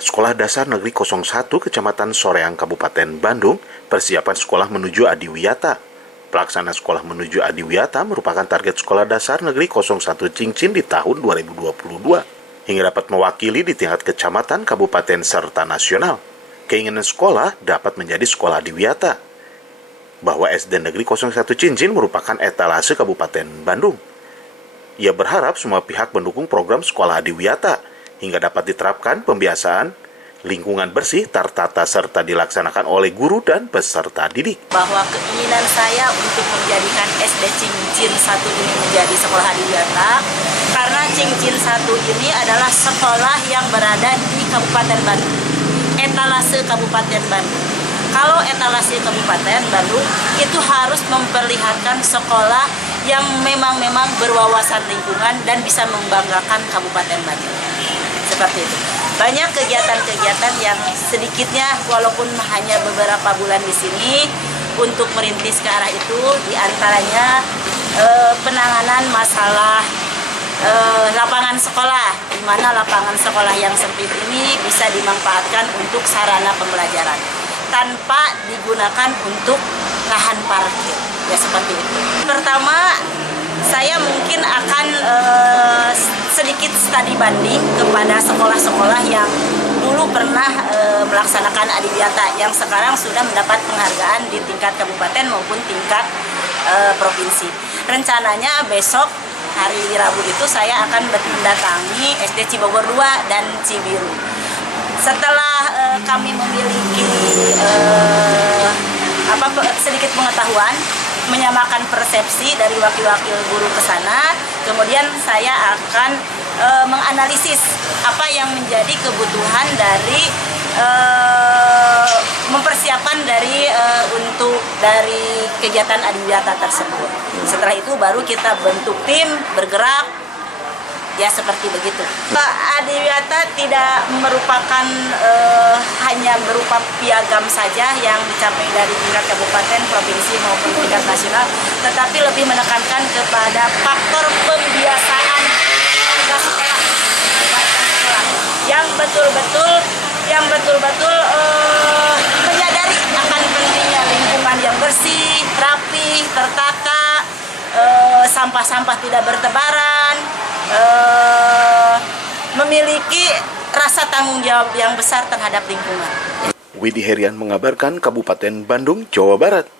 Sekolah Dasar Negeri 01 Kecamatan Soreang, Kabupaten Bandung, persiapan sekolah menuju Adiwiyata. Pelaksana sekolah menuju Adiwiyata merupakan target Sekolah Dasar Negeri 01 Cincin di tahun 2022, hingga dapat mewakili di tingkat kecamatan, kabupaten, serta nasional. Keinginan sekolah dapat menjadi sekolah Adiwiyata, bahwa SD Negeri 01 Cincin merupakan etalase Kabupaten Bandung. Ia berharap semua pihak mendukung program sekolah Adiwiyata, hingga dapat diterapkan pembiasaan lingkungan bersih, tertata, serta dilaksanakan oleh guru dan peserta didik. Bahwa keinginan saya untuk menjadikan SD Cincin 1 ini menjadi sekolah Adiwiyata, karena Cincin 1 ini adalah sekolah yang berada di Kabupaten Bandung, etalase Kabupaten Bandung. Kalau etalase Kabupaten Bandung itu harus memperlihatkan sekolah yang memang berwawasan lingkungan dan bisa membanggakan Kabupaten Bandung. Seperti itu. Banyak kegiatan-kegiatan yang sedikitnya walaupun hanya beberapa bulan di sini untuk merintis ke arah itu, diantaranya penanganan masalah lapangan sekolah, di mana lapangan sekolah yang sempit ini bisa dimanfaatkan untuk sarana pembelajaran tanpa digunakan untuk lahan parkir, ya seperti itu. Pertama, saya mungkin akan sedikit studi banding kepada sekolah-sekolah yang dulu pernah melaksanakan Adiwiyata, yang sekarang sudah mendapat penghargaan di tingkat kabupaten maupun tingkat provinsi. Rencananya besok hari Rabu itu saya akan mendatangi SD Cibogor 2 dan Cibiru. Setelah kami memiliki sedikit pengetahuan, menyamakan persepsi dari wakil-wakil guru ke sana, kemudian saya akan menganalisis apa yang menjadi kebutuhan dari mempersiapkan dari kegiatan Adiwiyata tersebut. Setelah itu baru kita bentuk tim bergerak, ya seperti begitu. Adiwiyata tidak merupakan hanya berupa piagam saja yang dicapai dari tingkat kabupaten, provinsi maupun tingkat nasional, tetapi lebih menekankan kepada faktor pembiasaan warga sekolah yang betul-betul menyadari akan pentingnya lingkungan yang bersih, rapi, tertata, sampah-sampah tidak bertebaran, memiliki rasa tanggung jawab yang besar terhadap lingkungan. Widi Herian mengabarkan, Kabupaten Bandung, Jawa Barat.